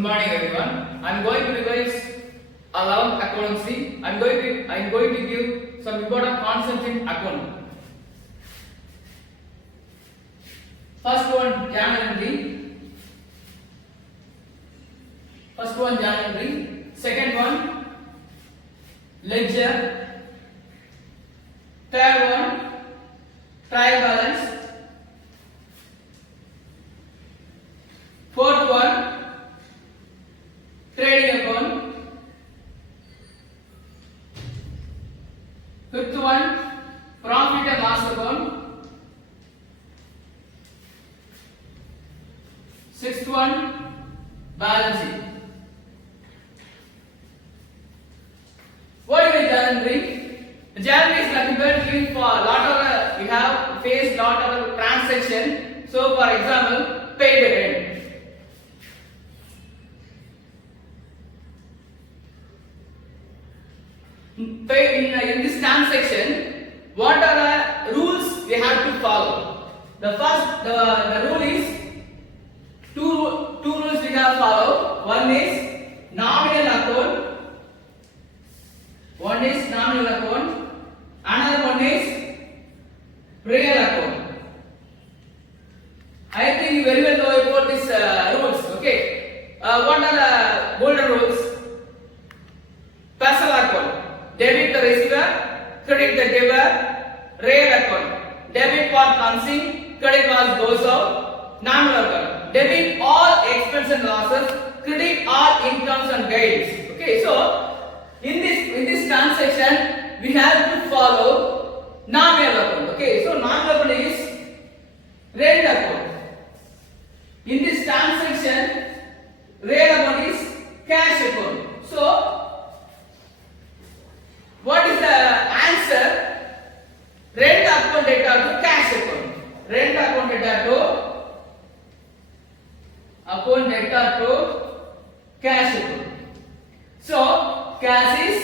Good morning, everyone. I'm going to revise 11th accountancy. I'm going to give some important concepts in accounting. First one, journal entry. Second one, ledger. Third one, trial balance. Fourth one, trading account. Fifth one, profit and loss account. Sixth one, balance sheet. What is a journal entry? A journal entry is nothing but used for a lot of we have faced lot of transaction. So, for example, paid rent. In this transaction, what are the rules we have to follow? The first, the rule is two rules we have to follow. One is nominal account. Another one is real account. I think you very well know about these rules. Okay. What are the golden rules? Personal account. Debit the receiver, credit the giver. Real account. Debit what comes in, credit what goes out. Nominal account. Debit all expenses and losses, credit all incomes and gains. Okay, so in this transaction we have to follow nominal account. Okay, so nominal account is rent account. In this transaction, real account is cash account. So what is the answer? Rent account data to cash account. Rent account data to cash account. So cash is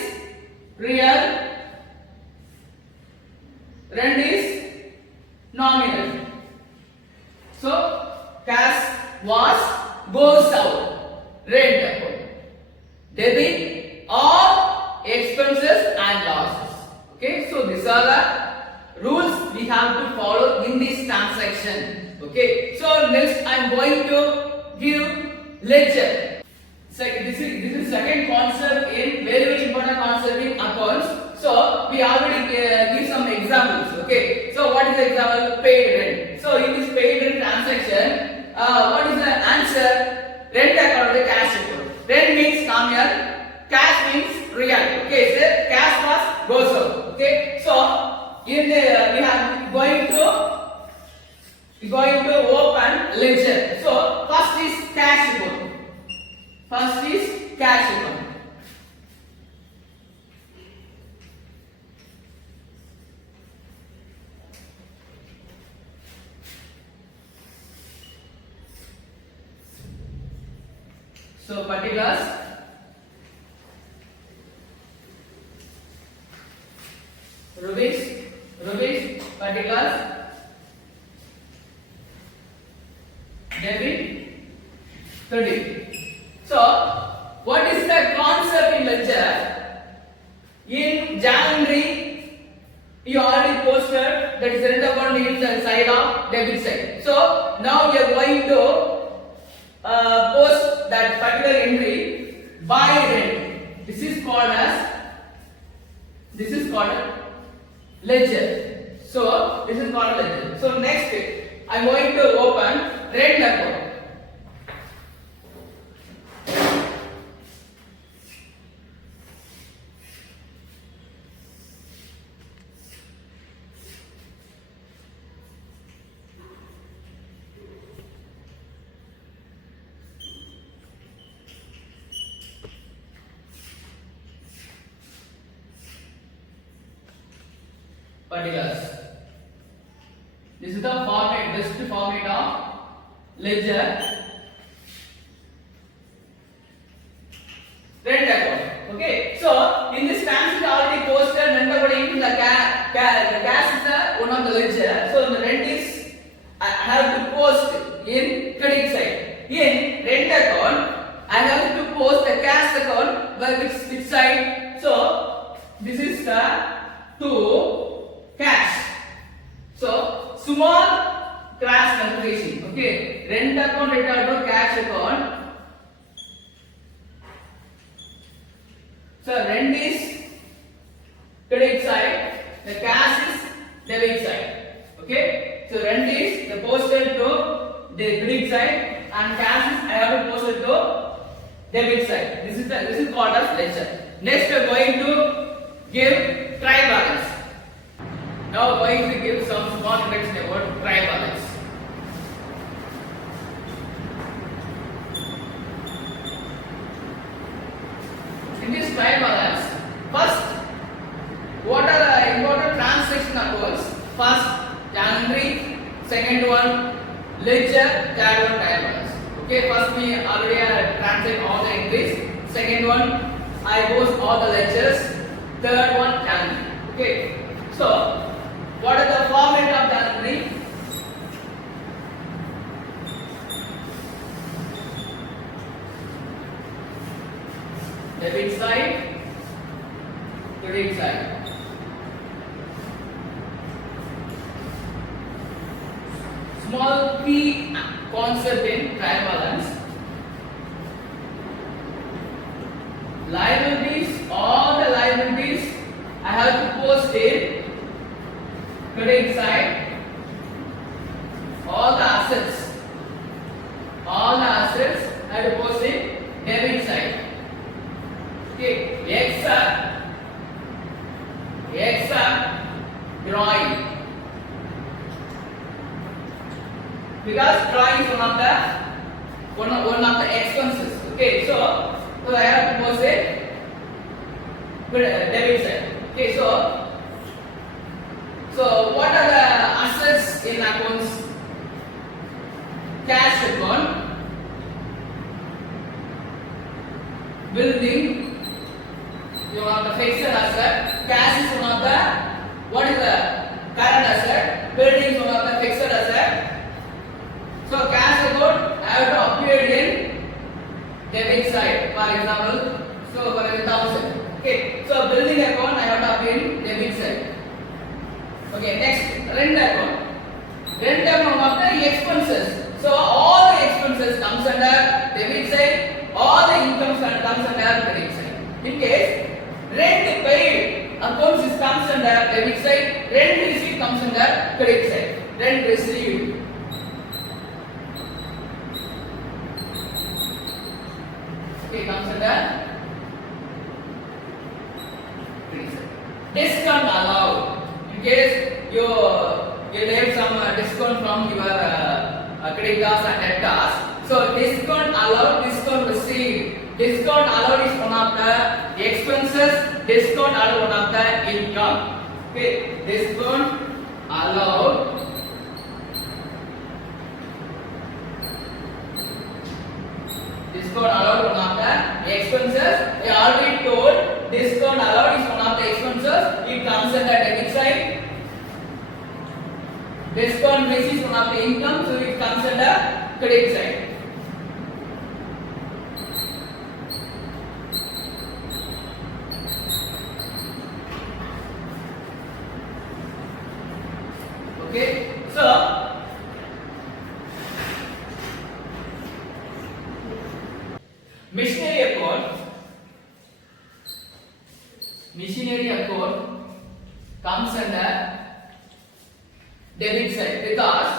real, rent is nominal. So cash goes out, rent account. Debit all expenses and losses. Okay, so these are the rules we have to follow in this transaction. Okay, so next I am going to give ledger. So this is second concept in very important concept in accounts. So we already give some examples. Okay, so what is the example? Paid rent. So in this paid rent transaction, what is the answer? Rent account to cash account. Rent means nominal. Cash means real. Okay, so cash goes out. Okay, so in we are going to open ledger. So first is cash account. So particulars. Rupees, particulars, debit, credit. So, what is the concept in ledger? In January, you already posted that is rent account is the side of debit side. So, now you are going to post that particular entry by rent. This is called ledger. So this is called ledger. So next I am going to open rent account. Particulars. This is the best format of ledger. Rent account. Okay. So in this transaction already posted rent account into the cash is one of the ledger. So the rent is I have to post in credit side. In rent account I have account by which side? So this is the to cash. So small class multiplication. Okay, rent account return to cash account. So rent is credit side, the cash is debit side. Okay, so rent is the posted to the credit side and cash is I have to post it to debit side. This is called as ledger. Next we are going to give trial balance. Now we are going to give some small introduction about trial balance. In this trial balance, first, what are the important transaction accounts? First, January, second one, ledger, third one, trial balance. Okay, first we already translate all the entries. Second one, I post all the ledgers. Third one, January. Okay, so what is the format of January? Debit side, credit side. Small key concept in trial balance. Liabilities, all the liabilities I have to post in credit side. All the assets I have to post in debit side. Okay, except drawing, because drawing is one of the expenses. Okay, so I have to post it debit side. Okay, so what are the assets in accounts? Cash account, building. You have the fixed asset. Cash is one of the, what is the current asset? Building is one of the fixed asset. So cash account I have to appear in debit side. For example, so for example 1000. Okay. So building account I have to appear in debit side. Okay. Next, rent account. Rent account of the expenses. So all the expenses comes under debit side. All the incomes comes under credit side. In case rent paid accounts is comes under debit side, rent received comes under credit side. Rent received. Okay, comes under credit side. Discount allowed. In case you have some discount from your credit cards and debt cards. So discount allowed, discount received. Discount allowed is one of the expenses. Discount allowed one of the income. Okay, discount allowed. Discount allowed one of the expenses. We already told discount allowed is one of the expenses. It comes under debit side. Discount received is one of the income, so it comes under credit side. Okay, so machinery account comes under debit side because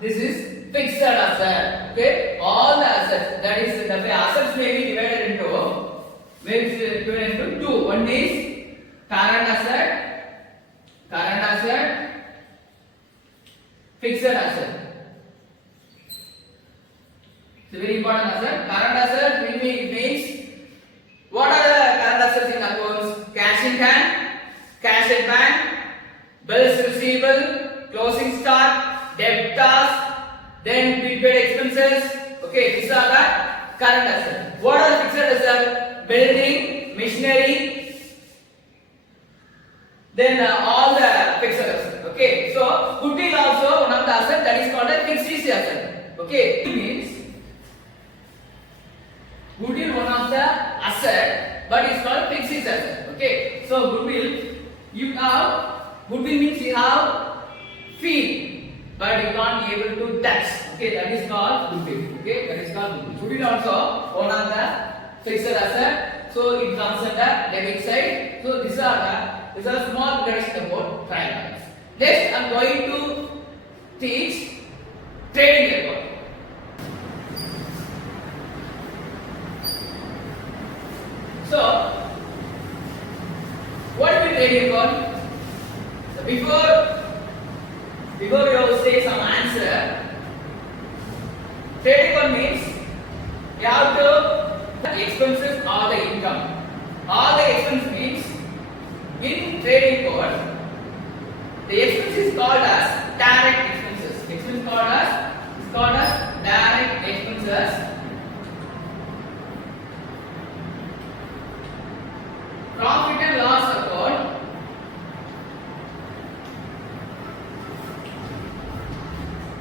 this is fixed asset. Okay, all the assets, that is the assets may be divided into two. One is current asset, fixed asset. It's a very important asset. Current asset means what are the current assets in accounts? Cash in hand, cash at bank, bills receivable, closing stock, debtors, then prepaid expenses. Okay, these are the current assets. What are the fixed assets? Building, machinery, then all the fixed assets. Okay, so goodwill also one of the asset that is called a fixed asset. Okay, it means goodwill one of the asset, but it's called fixed asset. Okay, so goodwill, you have goodwill means you have fee, but you can't be able to tax. Okay, that is called goodwill. Okay, that is called goodwill. Goodwill also one of the fixed asset, so it comes under debit side. So these are small introduction about trial balance. Next, I am going to teach trading record. So, what is trading record? So before you say some answer, trading record means you have to the expenses or the income. All the expense means in trading record, the expense is called as direct expenses. Expense is called as direct expenses. Profit and loss account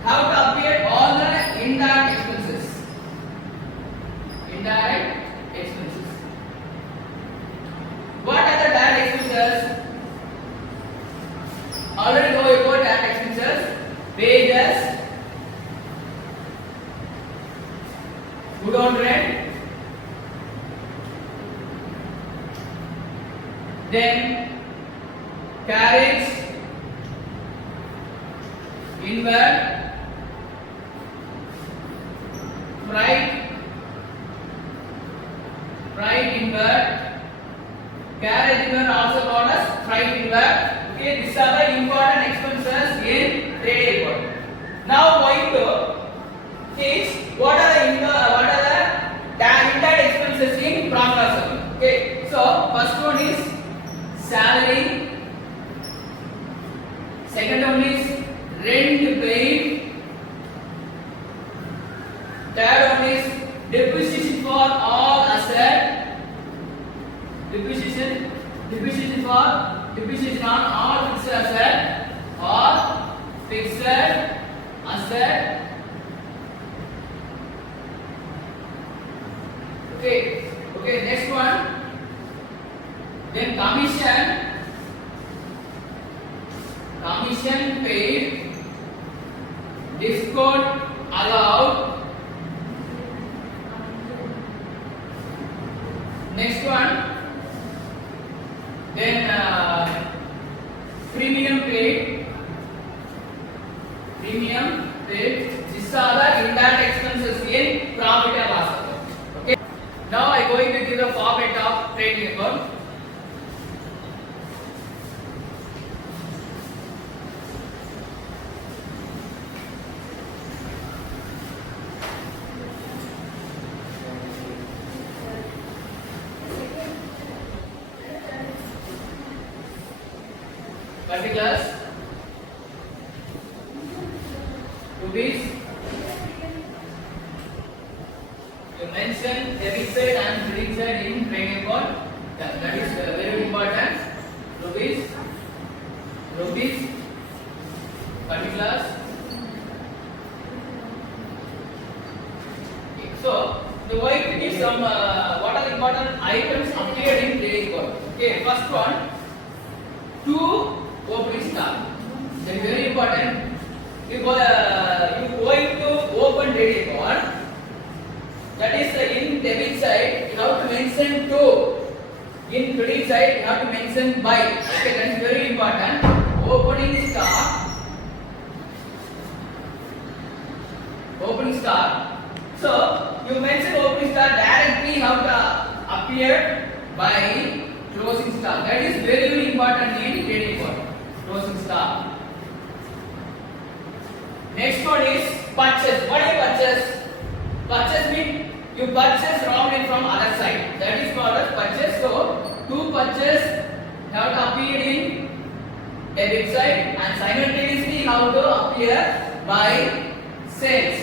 have to appear all the indirect expenses. Indirect expenses. What are the direct expenses? Already know about direct expenses. Wages, good on rent, then carriage, inward, freight inward, carriage inward also called as freight inward. Okay, these are the important expenses in trading record. Now going to teach what are the indirect expenses in profit and loss account. Okay, so first one is salary, second one is rent paid, third one is depreciation for all asset, depreciation on all fixed asset or fixed asset. Okay, next one. Then commission paid, discount allowed. Next one. Then premium paid. These are the indirect expenses in profit and loss account. Okay. Now I am going to give the format of trading account. Particulars, rupees. You mention debit side and credit side in trading record. That is very important. Rupees. Particulars. Okay. So the way to give some what are the important items appeared in trading record. Okay, first one, two opening stock. That is very important. You going to open trading record. That is in debit side, you have to mention two. In credit side, you have to mention buy. Okay, that is very important. Opening stock. So you mention opening stock directly have to appear by closing stock. That is very, very important in trading record. Closing stock. Next one is purchase. What is purchase? Purchase means you purchase raw material from other side. That is called as purchase. So to purchase have to appear in debit side and simultaneously have to appear by sales.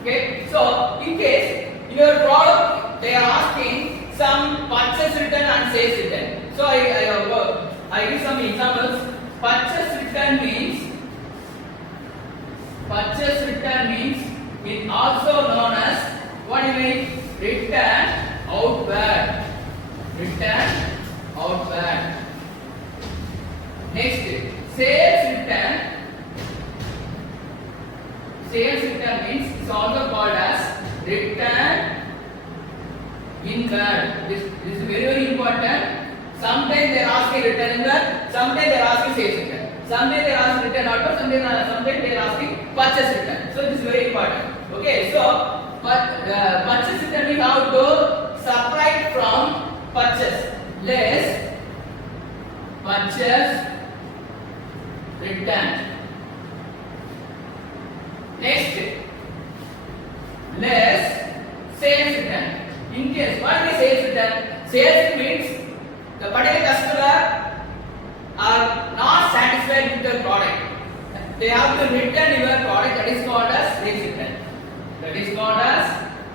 Okay. So in case in your product they are asking some purchase return and sales return. So I give some examples. Purchase return means is also known as what do you mean? Return outward. Return outward. Next, sales return. Sales return means it's also called as return inward. This is very important. Sometimes they are asking return inward, sometimes they are asking sales return. Sometimes they are asking return outward, sometimes they are asking purchase return. So this is very important. Okay, so purchase return we have to separate from purchase. Less purchase return. Next, less sales return. In case what is sales return? Sales means the particular customer are not satisfied with your product. They have to return your product. That is called as sales return. That is called as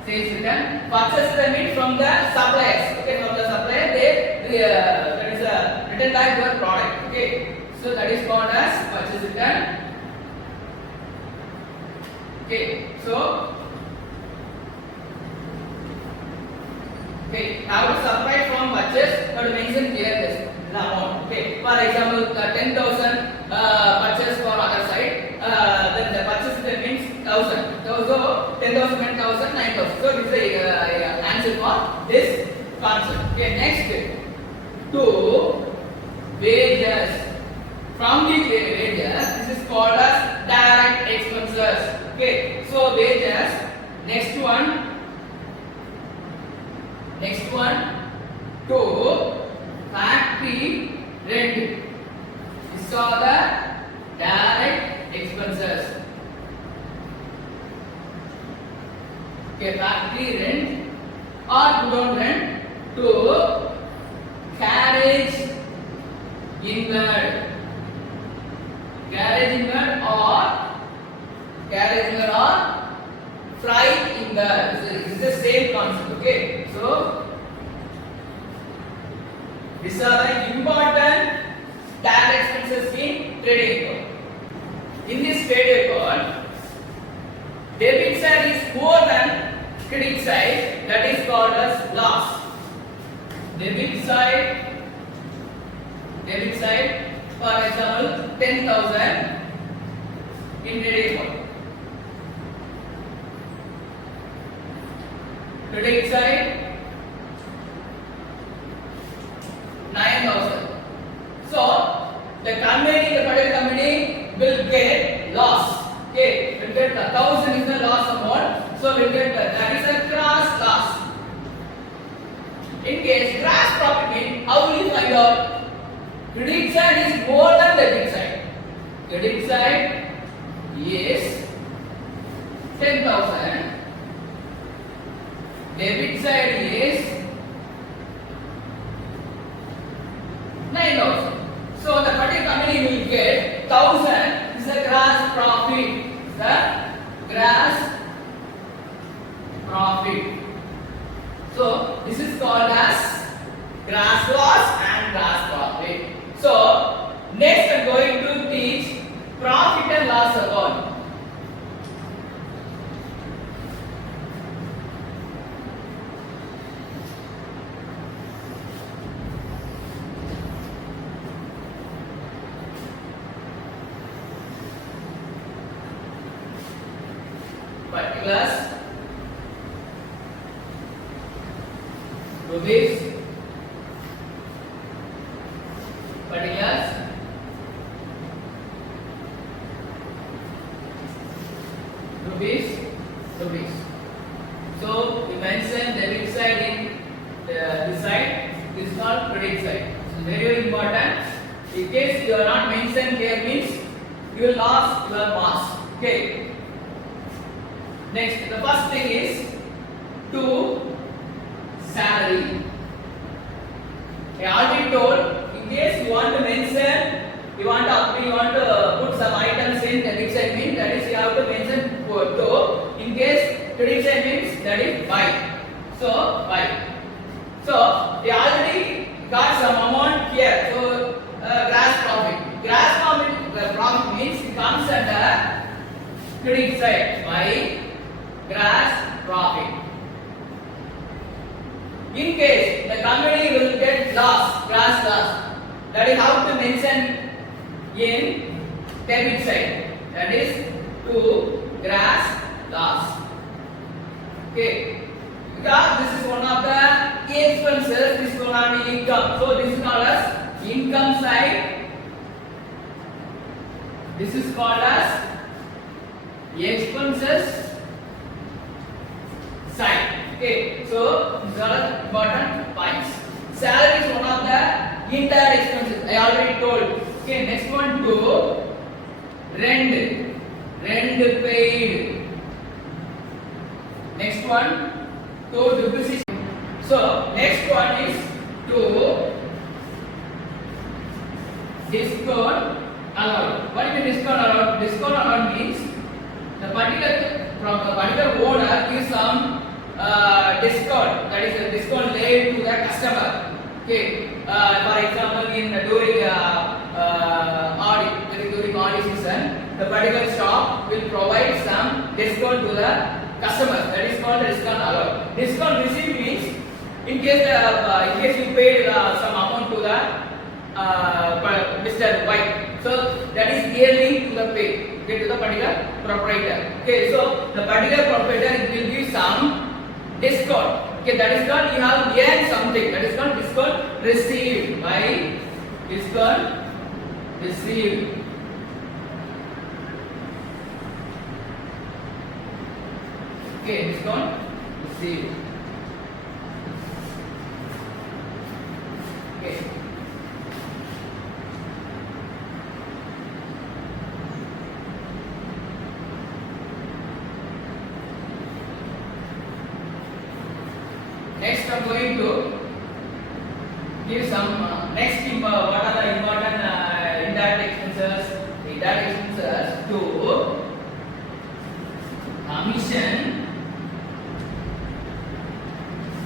sales return. Purchase return means from the suppliers. Okay, from the supplier that is return back your product. Okay, so that is called as purchase return. Okay, so how to separate from purchase? How to mention here this the amount. Okay, for example, 10,000 purchase for other side. Then the purchase return means 1,000. So 10,000 and 1,000, 9,000. So this is the answer for this concept. Okay, next to wages. From the wages, this is called as direct expenses. Okay, so wages. Next one to factory rent. These are the direct expenses. Okay, factory rent or ground rent to carriage inward. Carriage inward or freight inward. It's the same concept. Okay, so these are the important direct expenses in trading account. In this trading account, debit side is more than credit side. That is called as loss. Debit side. For example, 10,000 in trading account. Credit side 9,000. So the particular company will get loss. Okay, will get 1,000 is the loss amount. So will get that is a gross loss. In case gross profit means how will you find out? Credit side is more than debit side. Credit side is 10,000. Debit side is 9,000. So the particular company will get 1,000 is the gross profit. The gross profit. So this is called as gross loss and gross profit. So next I am going to teach profit and loss account. Particulars, rupees, particulars, rupees. So we mentioned debit side in this side. This is called credit side. So very important. In case you are not mentioned here means you will lose your marks. Okay. Next, the first thing is to salary. I already told, in case you want to mention, you want to put some items in debit side means that is you have to mention to. In case credit side means that is buy. So buy. So we already got some amount here. So gross profit. Gross profit means it comes under credit side. Buy gross profit. In case the company will get loss, gross loss, that is how to mention in debit side. That is to gross loss. Okay, because this is one of the expenses, this is one of the income. So this is called as income side. This is called as expenses side. Okay, so these are important points. Salary is one of the indirect expenses. I already told. Okay, next one to rent. Rent paid. Next one to depreciation. So next one is to discount allowed. What is the discount allowed? Discount allowed means the particular owner gives some discount, that is a discount laid to the customer. Okay, for example, during audit season, the particular shop will provide some discount to the customers. That is called discount allowed. Discount received means in case you paid some amount to the Mr. White, so that is yearly to the pay, okay, to the particular proprietor. Okay, so the particular proprietor will give some discount. Okay, that is called you have earned something. That is called discount received. By discount received. Okay, discount received. Okay. Next, I'm going to give some what are the important indirect expenses? Indirect expenses to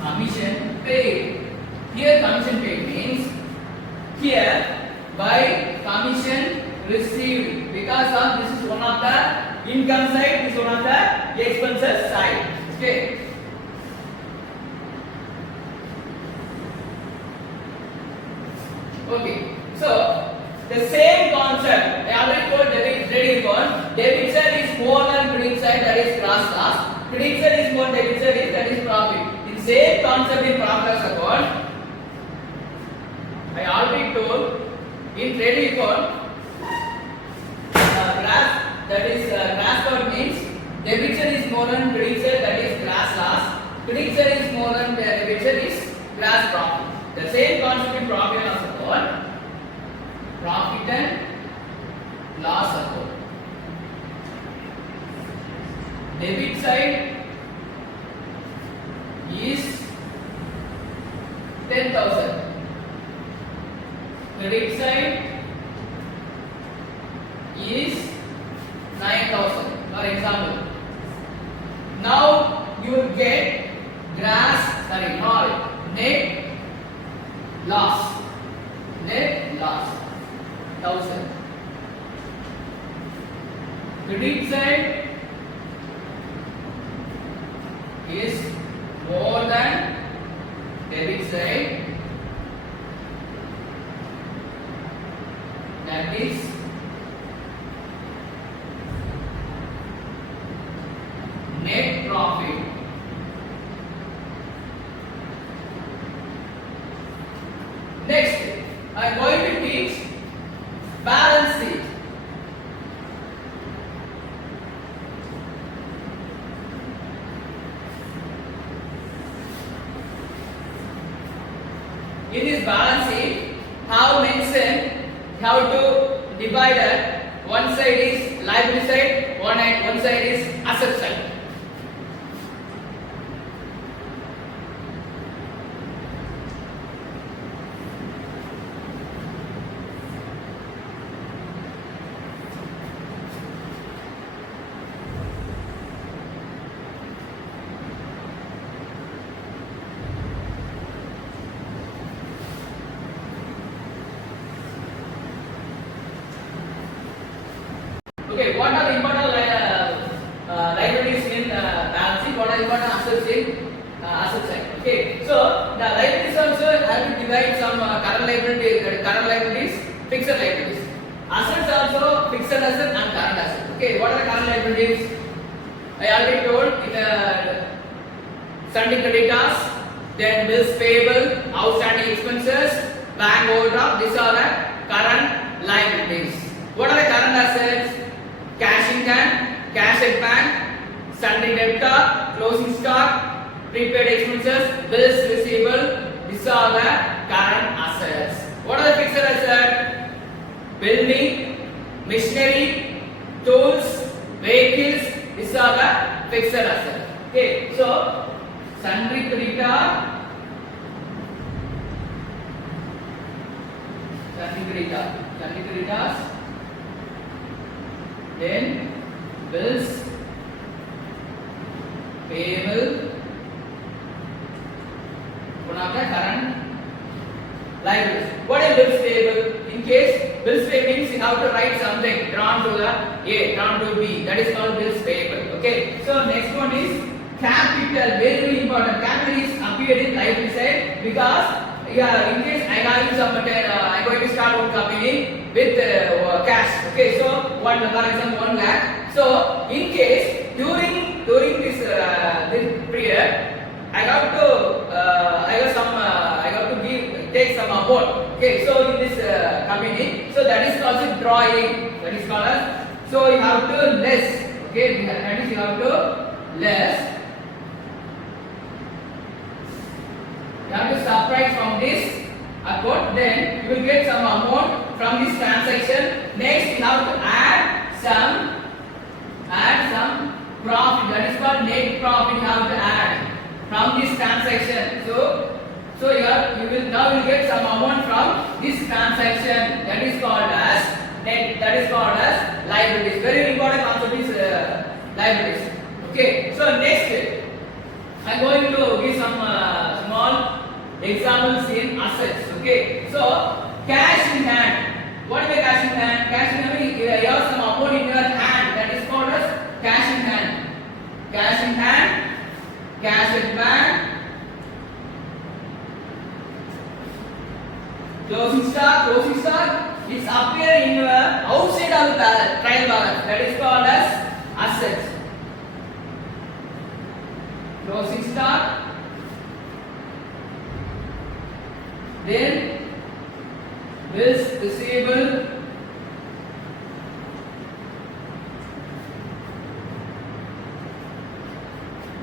commission paid. Here commission paid means here by commission received, because of this is one of the income side, this is one of the expenses side. Okay. Okay, so the same concept. I already told debit one. Debit side is more than credit side, that is gross loss. Credit side is more, debit side is, that is profit. In same concept in profit loss account, I already told in trading account, that is gross profit means debit side is more than credit side, that is gross loss. Credit side is more than debit side is gross profit. The same concept in profit and loss account, profit and loss account. Debit side is 10,000. Credit side is 9,000. For example, now you will get net loss. Net loss 1,000. Credit side is more than debit side, that is net profit. Next, I am going to teach balance sheet. In this balance sheet, how mention how to divide it. One side is liability side, one side is asset side. Okay, what are the important liabilities in balance liabilities. Assets also fixed asset and current asset. Okay, what are the current liabilities? I already told in sundry creditors, then bills payable, outstanding expenses, bank overdraft. These are the current liabilities. What are the current assets? Cash in hand, cash at bank, sundry debtor, closing stock, prepaid expenses, bills receivable. These are the current assets. What are the fixed assets? Building, machinery, tools, vehicles. These are the fixed assets. Okay, so sundry creditors, then bills payable, one of the current liabilities. What is bills payable? In case bills payable means you have to write something drawn to the A, drawn to B. That is called bills payable. Okay. So next one is capital. Very important. Capital is appeared in liability side because in case I have some I am going to start one company with cash. Okay. So for example 1 lakh. So in case during this period I have to take some amount. Okay, so in this company, so that is called drawing. That is called as, so you have to less. Okay, that is you have to less. You have to subtract from this account. Then you will get some amount from this transaction. Next, you have to add some profit. That is called net profit. You have to add from this transaction. So you will get some amount from this transaction. That is called as net. That is called as liabilities. Very important concept is liabilities. Okay. So next, I am going to give some small examples in assets. Okay. So cash in hand. What is the cash in hand? Cash in hand means you have some amount in your hand. That is called as cash in hand. Cash in hand. Cash at bank. Closing stock is appear in your outside of the trial balance. That is called as assets. Closing stock. Then bills receivable.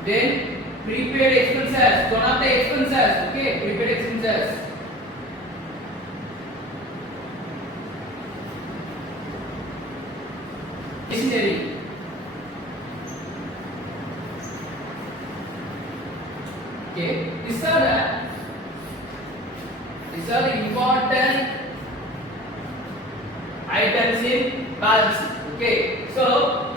Then prepaid expenses. One of the expenses. Okay, prepaid expenses. Machinery. Okay, these are the important items in balance sheet. Okay, so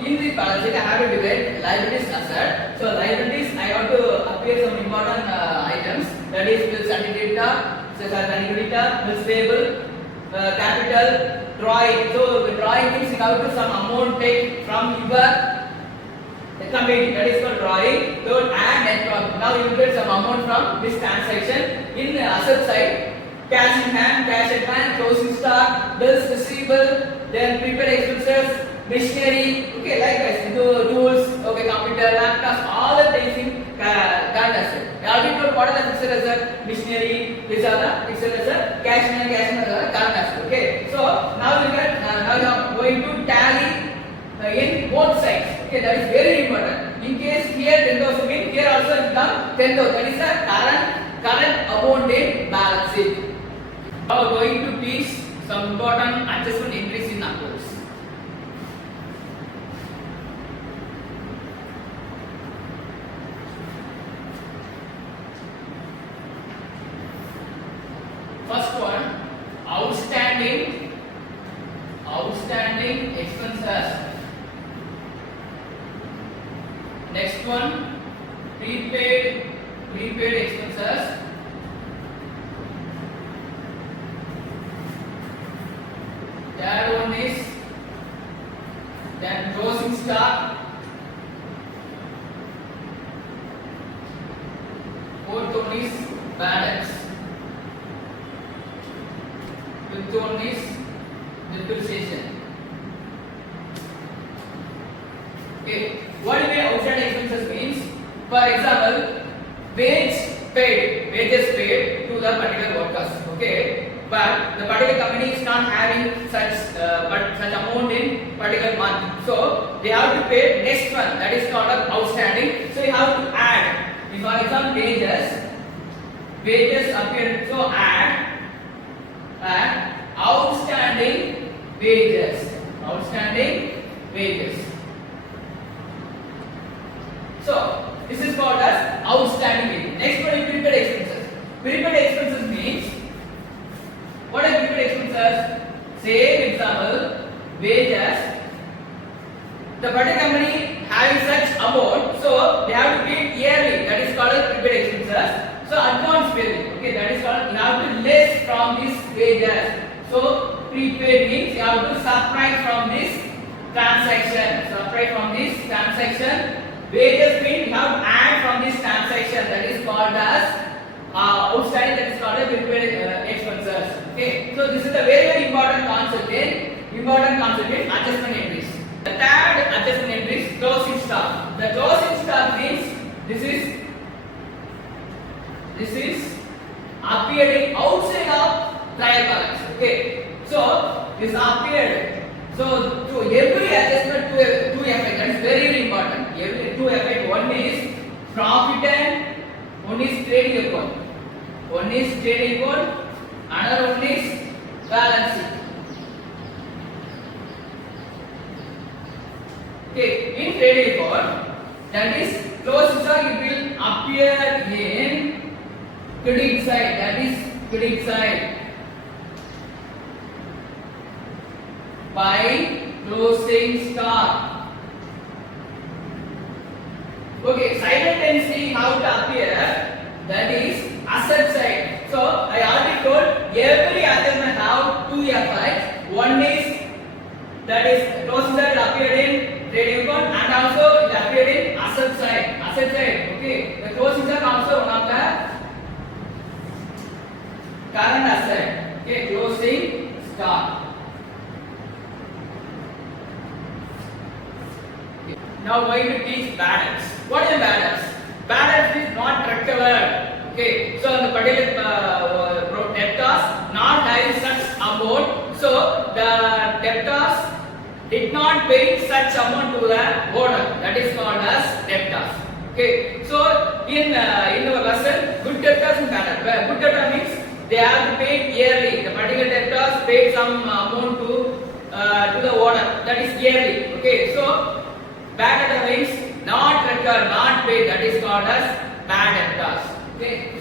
in this balance sheet I have to divide liabilities asset. So liabilities I have to appear some important items. That is bills and creditor, bills payable, capital. Drawing. So drawing means you have to some amount take from your company. That is called drawing. So add net profit. Now you will get some amount from this transaction. In the asset side, cash in hand, cash at bank, closing stock, bills receivable, then prepaid expenses, machinery. Okay, likewise tools. Okay, computer, laptops, all the things in current asset. I already told what are the fixed asset, machinery. These are the fixed asset. Cash in hand are the current asset. Okay, so now you are going to tally in both sides. Okay, that is very important. In case here 10,000 means here also it become 10,000. That is the current amount in balance sheet. Now going to teach some important adjustment entries in accounts. First one, outstanding expenses. Next one, prepaid expenses. Third one is then closing stock. Fourth one is balance. Fifth one is depreciation. Okay, what do we outstanding expenses means? For example, wages paid to the particular workers. Okay, but the particular company is not having such amount in particular month, so they have to pay next month. That is called as outstanding. So you have to add. If for example wages appear, so add outstanding wages. So this is called as outstanding wages. Next one is prepaid expenses. Prepaid expenses means, what are prepaid expenses? Say example, wages. The particular company having such amount, so they have to pay yearly. That is called as prepaid expenses. So advance payment. Okay, that is called, you have to less from this wages. So prepaid means you have to subtract from this transaction. Wages means you have to add from this transaction. That is called as outstanding. That is called as prepaid expenses. Okay, so this is a very important concept in adjustment entries. The third adjustment entry is closing stock. The closing stock means this is appearing outside of trial balance. Okay, so this appeared. So to every adjustment two effect, that is very important. Every two effect, one is profit and one is trading account. Another one is balance sheet. Okay, in trading account, that is closing stock, it will appear in credit side. That is credit side. By closing stock. Okay, simultaneously how to appear, that is asset side. So I already told every adjustment have two effects. One is, that is closing side appeared in trading account, and also it appeared in asset side. Okay, the closing side also one of the current asset. Okay, closing stock. Now why we teach balance? What is balance? Balance is not recovered. Okay, so the particular debtors not having such amount, so the debtors did not pay such amount to the owner. That is called as debtors. Okay, so in our lesson, good debtors and bad debtors. Good debtor means they have to pay yearly. The particular debtors paid some amount to the owner. That is yearly. Okay, so bad debtor means not recovered, not paid. That is called as bad debtors. Okay.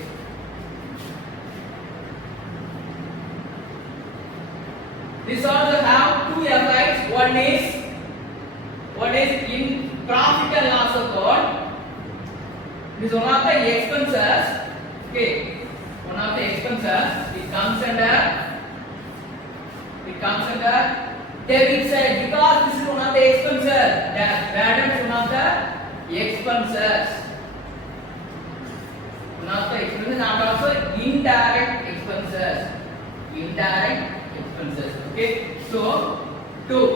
This also have two effects. One is in profit and loss account. This is one of the expenses. Okay, one of the expenses. It comes under debit side, because this is one of the expenses. That balance is one of the expenses. One of the expenses, and also indirect expenses. Okay, so two.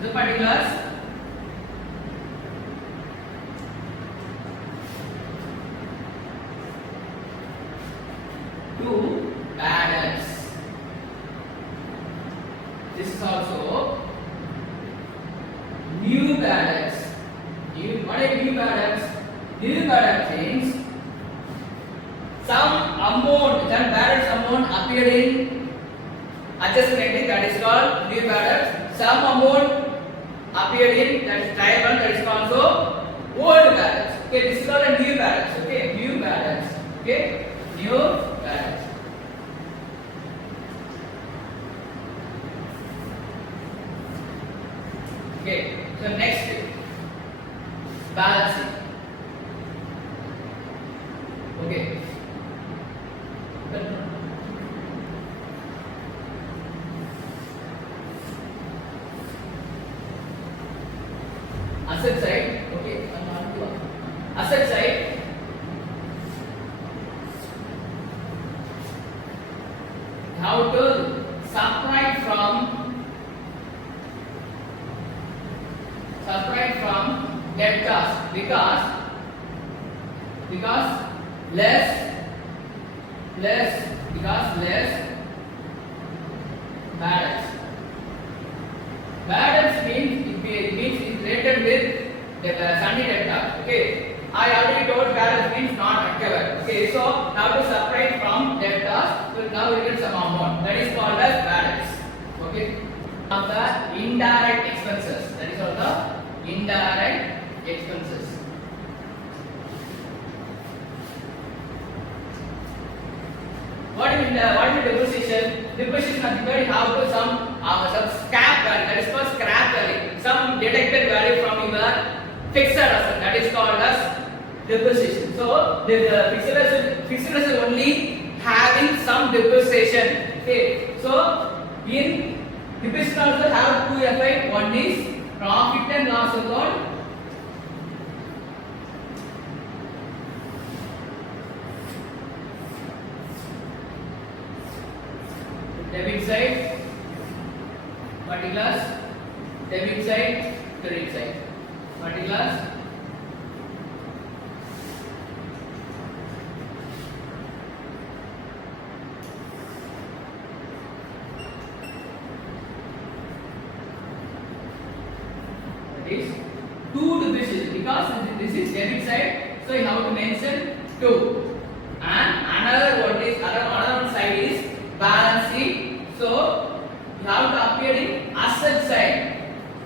The particulars. Two balance. This is also new balance. What is new balance? New balance means some amount, that balance amount appeared in adjustment entry, that is called new balance. Some amount appeared in, that is trial balance, that is called also old balance. Okay, this is called a new balance. Okay, new balance. Okay, new balance. Okay, so next, balancing. Okay. Asset side. Okay, asset side. How to subtract from debtors because less balance. Balance means it's related with the Sunday debtor. Okay, I already told balance means not recovered. Okay, so now to subtract from debtors, so now we get some amount that is called as balance. Okay, now the indirect expenses, that is called the indirect expenses. What is depreciation? Depreciation of the have to some scrap value, that is called scrap value, some deducted value from your fixed asset, that is called as depreciation. So the fixed asset only having some depreciation. Okay, so in depreciation also have two effect. One is profit and loss account. Debit side, particulars, debit side, credit side, particulars, that is two depreciation because this is debit side, so you have to mention two, and another one side is balance sheet. So you have to appear in asset side.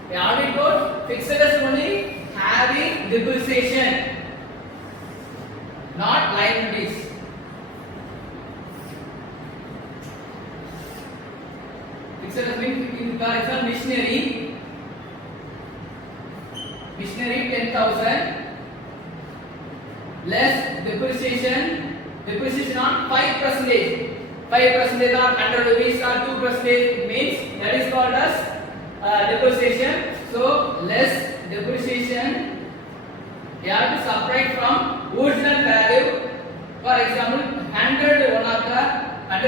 We already told fixed assets only having depreciation, not liabilities. Fixed assets means, for example, machinery 10,000 less depreciation on 5%. 5% or 100 rupees or 2% means that is called as depreciation. So less depreciation you have to subtract from original value. For example, 100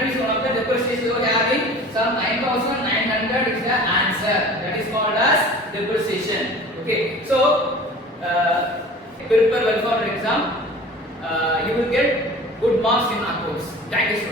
is one of the depreciation. So having some 9,900 is the answer. That is called as depreciation. Okay. So prepare well for exam. You will get good marks in accounts. Thank you.